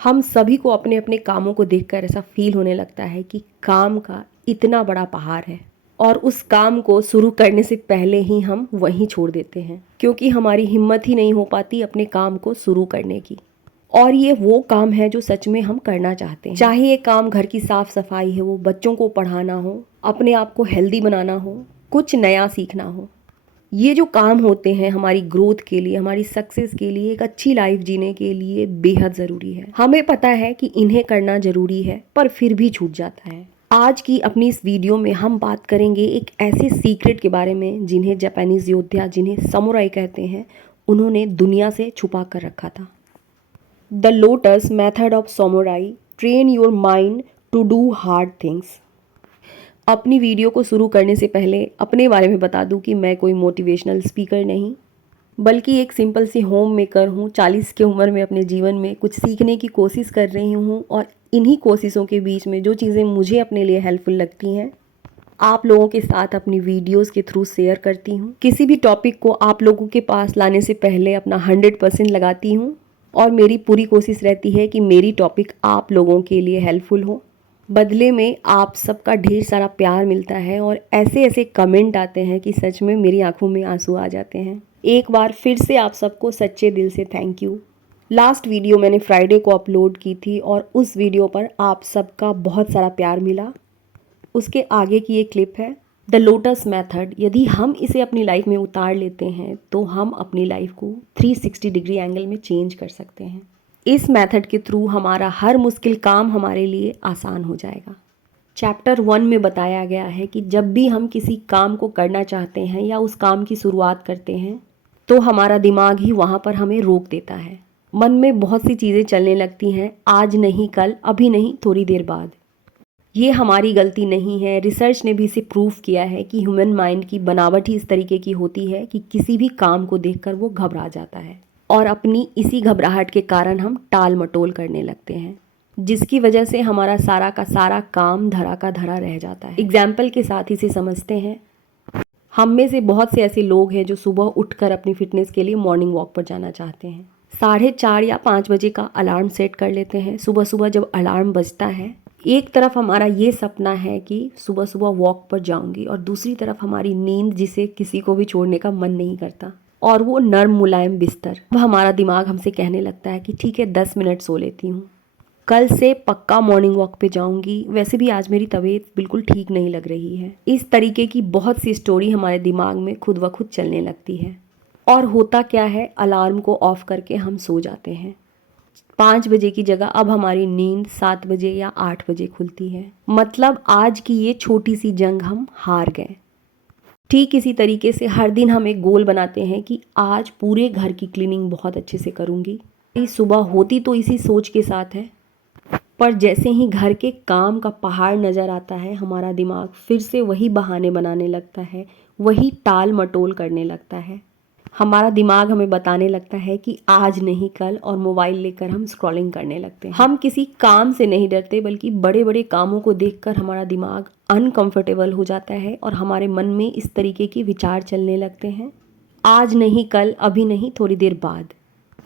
हम सभी को अपने अपने कामों को देखकर ऐसा फील होने लगता है कि काम का इतना बड़ा पहाड़ है और उस काम को शुरू करने से पहले ही हम वहीं छोड़ देते हैं क्योंकि हमारी हिम्मत ही नहीं हो पाती अपने काम को शुरू करने की। और ये वो काम है जो सच में हम करना चाहते हैं, चाहे ये काम घर की साफ सफाई है, वो बच्चों को पढ़ाना हो, अपने आप को हेल्दी बनाना हो, कुछ नया सीखना हो। ये जो काम होते हैं हमारी ग्रोथ के लिए, हमारी सक्सेस के लिए, एक अच्छी लाइफ जीने के लिए बेहद ज़रूरी है। हमें पता है कि इन्हें करना ज़रूरी है पर फिर भी छूट जाता है। आज की अपनी इस वीडियो में हम बात करेंगे एक ऐसे सीक्रेट के बारे में जिन्हें जापानीज योद्धा, जिन्हें समुराई कहते हैं, उन्होंने दुनिया से छुपा कर रखा था। The lotus method of samurai, train your mind to do hard things. अपनी वीडियो को शुरू करने से पहले अपने बारे में बता दूं कि मैं कोई मोटिवेशनल स्पीकर नहीं, बल्कि एक सिंपल सी होम मेकर हूँ। 40 की उम्र में अपने जीवन में कुछ सीखने की कोशिश कर रही हूँ और इन्हीं कोशिशों के बीच में जो चीज़ें मुझे अपने लिए हेल्पफुल लगती हैं आप लोगों के साथ अपनी वीडियोस के थ्रू शेयर करती हूँ। किसी भी टॉपिक को आप लोगों के पास लाने से पहले अपना 100% लगाती हूँ और मेरी पूरी कोशिश रहती है कि मेरी टॉपिक आप लोगों के लिए हेल्पफुल हो। बदले में आप सबका ढेर सारा प्यार मिलता है और ऐसे ऐसे कमेंट आते हैं कि सच में मेरी आंखों में आंसू आ जाते हैं। एक बार फिर से आप सबको सच्चे दिल से थैंक यू। लास्ट वीडियो मैंने फ्राइडे को अपलोड की थी और उस वीडियो पर आप सबका बहुत सारा प्यार मिला। उसके आगे की एक क्लिप है द लोटस मेथड। यदि हम इसे अपनी लाइफ में उतार लेते हैं तो हम अपनी लाइफ को 360 डिग्री एंगल में चेंज कर सकते हैं। इस मेथड के थ्रू हमारा हर मुश्किल काम हमारे लिए आसान हो जाएगा। चैप्टर 1 में बताया गया है कि जब भी हम किसी काम को करना चाहते हैं या उस काम की शुरुआत करते हैं तो हमारा दिमाग ही वहाँ पर हमें रोक देता है। मन में बहुत सी चीज़ें चलने लगती हैं, आज नहीं कल, अभी नहीं थोड़ी देर बाद। ये हमारी गलती नहीं है। रिसर्च ने भी इसे प्रूव किया है कि ह्यूमन माइंड की बनावट ही इस तरीके की होती है कि किसी भी काम को देखकर वो घबरा जाता है और अपनी इसी घबराहट के कारण हम टाल मटोल करने लगते हैं, जिसकी वजह से हमारा सारा का सारा काम धरा का धरा रह जाता है। एग्जाम्पल के साथ इसे समझते हैं। हम में से बहुत से ऐसे लोग हैं जो सुबह उठकर अपनी फिटनेस के लिए मॉर्निंग वॉक पर जाना चाहते हैं। 4:30 या 5 बजे का अलार्म सेट कर लेते हैं। सुबह सुबह जब अलार्म बजता है, एक तरफ हमारा ये सपना है कि सुबह सुबह वॉक पर जाऊंगी और दूसरी तरफ हमारी नींद, जिसे किसी को भी छोड़ने का मन नहीं करता, और वो नर्म मुलायम बिस्तर। अब हमारा दिमाग हमसे कहने लगता है कि ठीक है 10 मिनट सो लेती हूँ, कल से पक्का मॉर्निंग वॉक पे जाऊंगी, वैसे भी आज मेरी तबीयत बिल्कुल ठीक नहीं लग रही है। इस तरीके की बहुत सी स्टोरी हमारे दिमाग में खुद ब खुद चलने लगती है। और होता क्या है, अलार्म को ऑफ करके हम सो जाते हैं। 5 बजे की जगह अब हमारी नींद 7 बजे या 8 बजे खुलती है। मतलब आज की ये छोटी सी जंग हम हार गए। ठीक इसी तरीके से हर दिन हम एक गोल बनाते हैं कि आज पूरे घर की क्लीनिंग बहुत अच्छे से करूँगी। सुबह होती तो इसी सोच के साथ है, पर जैसे ही घर के काम का पहाड़ नज़र आता है हमारा दिमाग फिर से वही बहाने बनाने लगता है, वही टाल मटोल करने लगता है। हमारा दिमाग हमें बताने लगता है कि आज नहीं कल, और मोबाइल लेकर हम स्क्रॉलिंग करने लगते हैं। हम किसी काम से नहीं डरते, बल्कि बड़े बड़े कामों को देखकर हमारा दिमाग अनकंफर्टेबल हो जाता है और हमारे मन में इस तरीके के विचार चलने लगते हैं, आज नहीं कल, अभी नहीं थोड़ी देर बाद।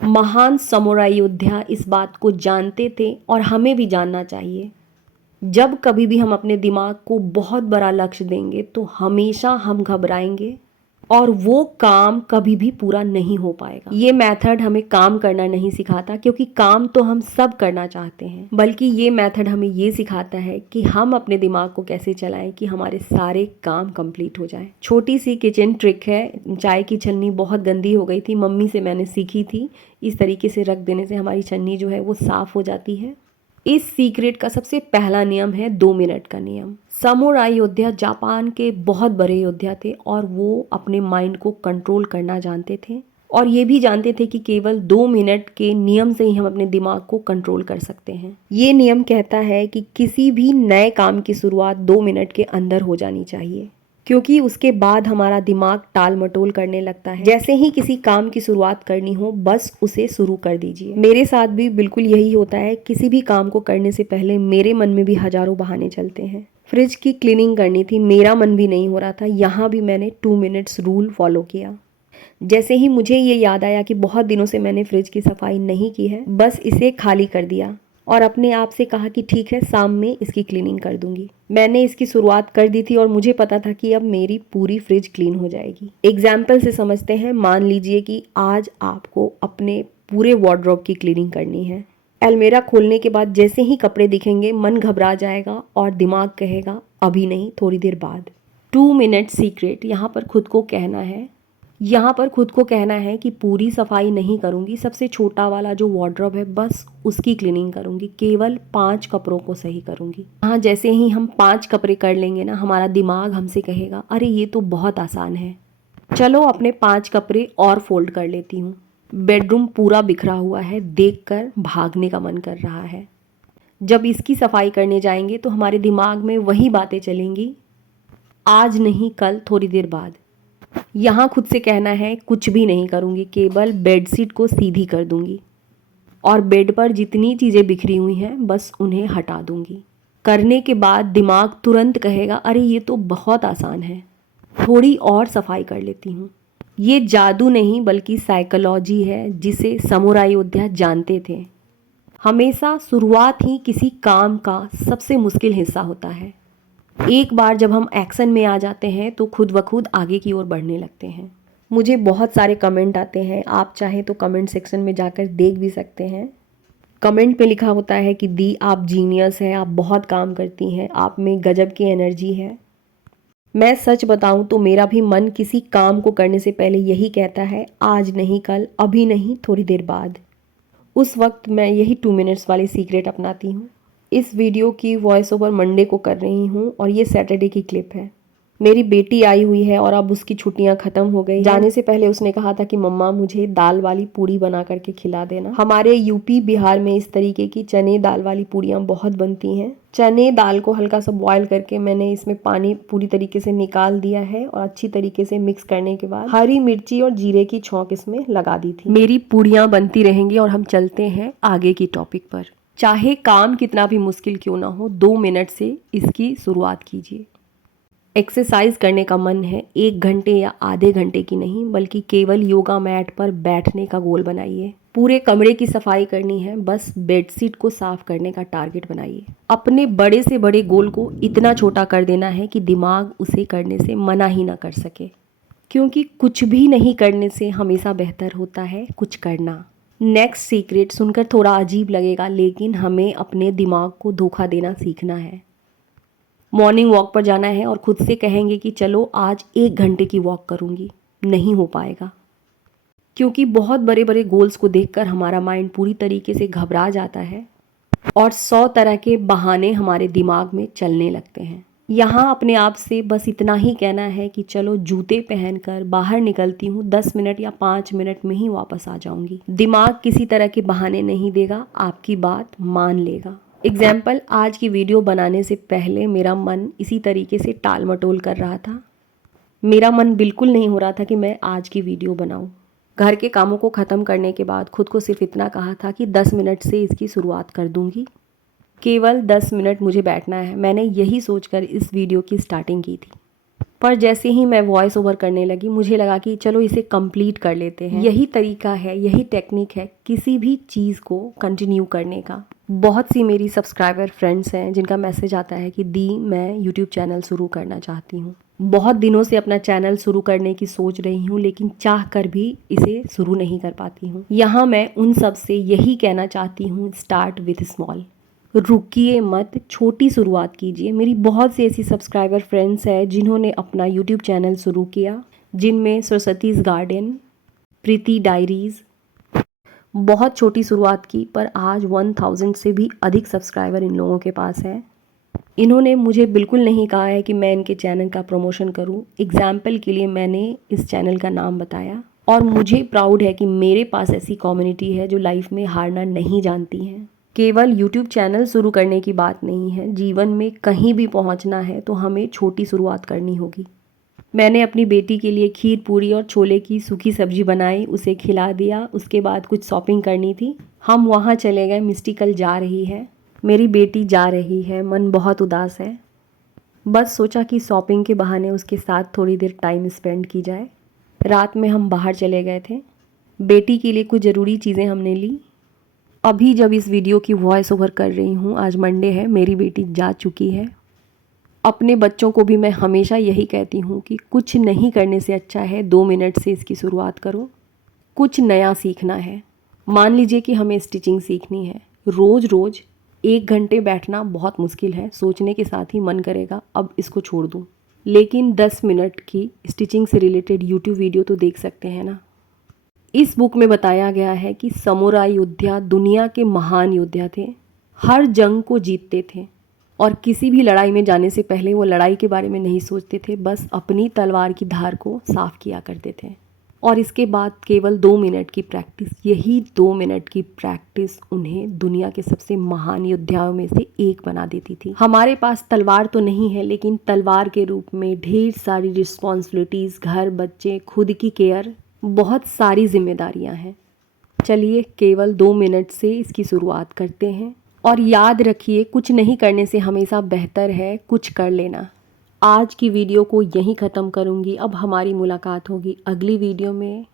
महान समुराई योद्धा इस बात को जानते थे और हमें भी जानना चाहिए। जब कभी भी हम अपने दिमाग को बहुत बड़ा लक्ष्य देंगे तो हमेशा हम घबराएंगे और वो काम कभी भी पूरा नहीं हो पाएगा। ये मेथड हमें काम करना नहीं सिखाता, क्योंकि काम तो हम सब करना चाहते हैं, बल्कि ये मेथड हमें ये सिखाता है कि हम अपने दिमाग को कैसे चलाएं कि हमारे सारे काम कंप्लीट हो जाए। छोटी सी किचन ट्रिक है। चाय की छन्नी बहुत गंदी हो गई थी, मम्मी से मैंने सीखी थी। इस तरीके से रख देने से हमारी छन्नी जो है वो साफ हो जाती है। इस सीक्रेट का सबसे पहला नियम है 2 मिनट का नियम। समुराई योद्धा जापान के बहुत बड़े योद्धा थे और वो अपने माइंड को कंट्रोल करना जानते थे और ये भी जानते थे कि केवल 2 मिनट के नियम से ही हम अपने दिमाग को कंट्रोल कर सकते हैं। ये नियम कहता है कि किसी भी नए काम की शुरुआत 2 मिनट के अंदर हो जानी चाहिए, क्योंकि उसके बाद हमारा दिमाग टाल मटोल करने लगता है। जैसे ही किसी काम की शुरुआत करनी हो, बस उसे शुरू कर दीजिए। मेरे साथ भी बिल्कुल यही होता है। किसी भी काम को करने से पहले मेरे मन में भी हजारों बहाने चलते हैं। फ्रिज की क्लीनिंग करनी थी, मेरा मन भी नहीं हो रहा था, यहाँ भी मैंने 2 मिनट्स रूल फॉलो किया। जैसे ही मुझे ये याद आया कि बहुत दिनों से मैंने फ्रिज की सफाई नहीं की है, बस इसे खाली कर दिया। और अपने आप से कहा कि ठीक है, शाम में इसकी क्लीनिंग कर दूंगी। मैंने इसकी शुरुआत कर दी थी और मुझे पता था कि अब मेरी पूरी फ्रिज क्लीन हो जाएगी। एग्जाम्पल से समझते हैं, मान लीजिए कि आज आपको अपने पूरे वार्डरोब की क्लीनिंग करनी है। अलमीरा खोलने के बाद जैसे ही कपड़े दिखेंगे मन घबरा जाएगा और दिमाग कहेगा अभी नहीं, थोड़ी देर बाद। 2 मिनट सीक्रेट यहाँ पर खुद को कहना है, यहाँ पर खुद को कहना है कि पूरी सफाई नहीं करूँगी, सबसे छोटा वाला जो वार्डरोब है बस उसकी क्लीनिंग करूँगी, केवल 5 कपड़ों को सही करूँगी। हाँ, जैसे ही हम 5 कपड़े कर लेंगे ना, हमारा दिमाग हमसे कहेगा अरे ये तो बहुत आसान है, चलो अपने 5 कपड़े और फोल्ड कर लेती हूँ। बेडरूम पूरा बिखरा हुआ है, देखकर भागने का मन कर रहा है। जब इसकी सफाई करने जाएंगे तो हमारे दिमाग में वही बातें चलेंगी, आज नहीं कल, थोड़ी देर बाद। यहाँ खुद से कहना है कुछ भी नहीं करूँगी, केवल बेडशीट को सीधी कर दूँगी और बेड पर जितनी चीज़ें बिखरी हुई हैं बस उन्हें हटा दूँगी। करने के बाद दिमाग तुरंत कहेगा अरे ये तो बहुत आसान है, थोड़ी और सफाई कर लेती हूँ। ये जादू नहीं बल्कि साइकोलॉजी है, जिसे समुराई योद्धा जानते थे। हमेशा शुरुआत ही किसी काम का सबसे मुश्किल हिस्सा होता है। एक बार जब हम एक्शन में आ जाते हैं तो खुद ब खुद आगे की ओर बढ़ने लगते हैं। मुझे बहुत सारे कमेंट आते हैं, आप चाहें तो कमेंट सेक्शन में जाकर देख भी सकते हैं। कमेंट में लिखा होता है कि दी आप जीनियस हैं, आप बहुत काम करती हैं, आप में गजब की एनर्जी है। मैं सच बताऊं तो मेरा भी मन किसी काम को करने से पहले यही कहता है आज नहीं कल, अभी नहीं, थोड़ी देर बाद। उस वक्त मैं यही 2 मिनट्स वाली सीक्रेट अपनाती हूँ। इस वीडियो की वॉइस ओवर मंडे को कर रही हूँ और ये सैटरडे की क्लिप है। मेरी बेटी आई हुई है और अब उसकी छुट्टियां खत्म हो गई। जाने से पहले उसने कहा था कि मम्मा मुझे दाल वाली पूड़ी बना करके खिला देना। हमारे यूपी बिहार में इस तरीके की चने दाल वाली पूड़ियाँ बहुत बनती हैं। चने दाल को हल्का सा बॉयल करके मैंने इसमें पानी पूरी तरीके से निकाल दिया है और अच्छी तरीके से मिक्स करने के बाद हरी मिर्ची और जीरे की छौंक इसमें लगा दी थी। मेरी पूड़ियाँ बनती रहेंगी और हम चलते हैं आगे की टॉपिक पर। चाहे काम कितना भी मुश्किल क्यों ना हो, 2 मिनट से इसकी शुरुआत कीजिए। एक्सरसाइज करने का मन है, 1 घंटे या आधे घंटे की नहीं बल्कि केवल योगा मैट पर बैठने का गोल बनाइए। पूरे कमरे की सफाई करनी है, बस बेडशीट को साफ करने का टारगेट बनाइए। अपने बड़े से बड़े गोल को इतना छोटा कर देना है कि दिमाग उसे करने से मना ही ना कर सके, क्योंकि कुछ भी नहीं करने से हमेशा बेहतर होता है कुछ करना। नेक्स्ट सीक्रेट सुनकर थोड़ा अजीब लगेगा, लेकिन हमें अपने दिमाग को धोखा देना सीखना है। मॉर्निंग वॉक पर जाना है और खुद से कहेंगे कि चलो आज 1 घंटे की वॉक करूँगी। नहीं हो पाएगा, क्योंकि बहुत बड़े बड़े गोल्स को देखकर हमारा माइंड पूरी तरीके से घबरा जाता है और 100 तरह के बहाने हमारे दिमाग में चलने लगते हैं। यहाँ अपने आप से बस इतना ही कहना है कि चलो जूते पहनकर बाहर निकलती हूँ, 10 मिनट या 5 मिनट में ही वापस आ जाऊँगी। दिमाग किसी तरह के बहाने नहीं देगा, आपकी बात मान लेगा। एग्जाम्पल, आज की वीडियो बनाने से पहले मेरा मन इसी तरीके से टाल मटोल कर रहा था। मेरा मन बिल्कुल नहीं हो रहा था कि मैं आज की वीडियो बनाऊं। घर के कामों को ख़त्म करने के बाद खुद को सिर्फ इतना कहा था कि 10 मिनट से इसकी शुरुआत कर दूंगी, केवल 10 मिनट मुझे बैठना है। मैंने यही सोचकर इस वीडियो की स्टार्टिंग की थी, पर जैसे ही मैं वॉइस ओवर करने लगी मुझे लगा कि चलो इसे कंप्लीट कर लेते हैं। यही तरीका है, यही टेक्निक है किसी भी चीज़ को कंटिन्यू करने का। बहुत सी मेरी सब्सक्राइबर फ्रेंड्स हैं जिनका मैसेज आता है कि दी मैं यूट्यूब चैनल शुरू करना चाहती हूँ। बहुत दिनों से अपना चैनल शुरू करने की सोच रही हूँ, लेकिन चाह कर भी इसे शुरू नहीं कर पाती हूँ। यहाँ मैं उन सब से यही कहना चाहती हूँ, स्टार्ट विथ स्मॉल। रुकिए मत, छोटी शुरुआत कीजिए। मेरी बहुत सी ऐसी सब्सक्राइबर फ्रेंड्स हैं जिन्होंने अपना यूट्यूब चैनल शुरू किया, जिनमें सरस्वतीज़ गार्डन, प्रीति डायरीज़, बहुत छोटी शुरुआत की, पर आज 1000 से भी अधिक सब्सक्राइबर इन लोगों के पास है। इन्होंने मुझे बिल्कुल नहीं कहा है कि मैं इनके चैनल का प्रमोशन करूं। एग्जाम्पल के लिए मैंने इस चैनल का नाम बताया और मुझे प्राउड है कि मेरे पास ऐसी कम्युनिटी है जो लाइफ में हारना नहीं जानती है। केवल यूट्यूब चैनल शुरू करने की बात नहीं है, जीवन में कहीं भी पहुंचना है तो हमें छोटी शुरुआत करनी होगी। मैंने अपनी बेटी के लिए खीर पूरी और छोले की सूखी सब्जी बनाई, उसे खिला दिया। उसके बाद कुछ शॉपिंग करनी थी, हम वहाँ चले गए। मिस्टी कल जा रही है, मेरी बेटी जा रही है, मन बहुत उदास है। बस सोचा कि शॉपिंग के बहाने उसके साथ थोड़ी देर टाइम स्पेंड की जाए। रात में हम बाहर चले गए थे, बेटी के लिए कुछ ज़रूरी चीज़ें हमने ली। अभी जब इस वीडियो की वॉइस ओवर कर रही हूँ, आज मंडे है, मेरी बेटी जा चुकी है। अपने बच्चों को भी मैं हमेशा यही कहती हूँ कि कुछ नहीं करने से अच्छा है 2 मिनट से इसकी शुरुआत करो। कुछ नया सीखना है। मान लीजिए कि हमें स्टिचिंग सीखनी है। रोज़ रोज़ 1 घंटे बैठना बहुत मुश्किल है, सोचने के साथ ही मन करेगा अब इसको छोड़ दूँ। लेकिन 10 मिनट की स्टिचिंग से रिलेटेड यूट्यूब वीडियो तो देख सकते हैं ना। इस बुक में बताया गया है कि समुराई योद्धा दुनिया के महान योद्धा थे, हर जंग को जीतते थे और किसी भी लड़ाई में जाने से पहले वो लड़ाई के बारे में नहीं सोचते थे, बस अपनी तलवार की धार को साफ किया करते थे। और इसके बाद केवल 2 मिनट की प्रैक्टिस, यही 2 मिनट की प्रैक्टिस उन्हें दुनिया के सबसे महान योद्धाओं में से एक बना देती थी। हमारे पास तलवार तो नहीं है, लेकिन तलवार के रूप में ढेर सारी रिस्पॉन्सिबिलिटीज़, घर, बच्चे, खुद की केयर, बहुत सारी जिम्मेदारियां हैं। चलिए केवल 2 मिनट से इसकी शुरुआत करते हैं। और याद रखिए, कुछ नहीं करने से हमेशा बेहतर है कुछ कर लेना। आज की वीडियो को यहीं ख़त्म करूँगी। अब हमारी मुलाकात होगी अगली वीडियो में।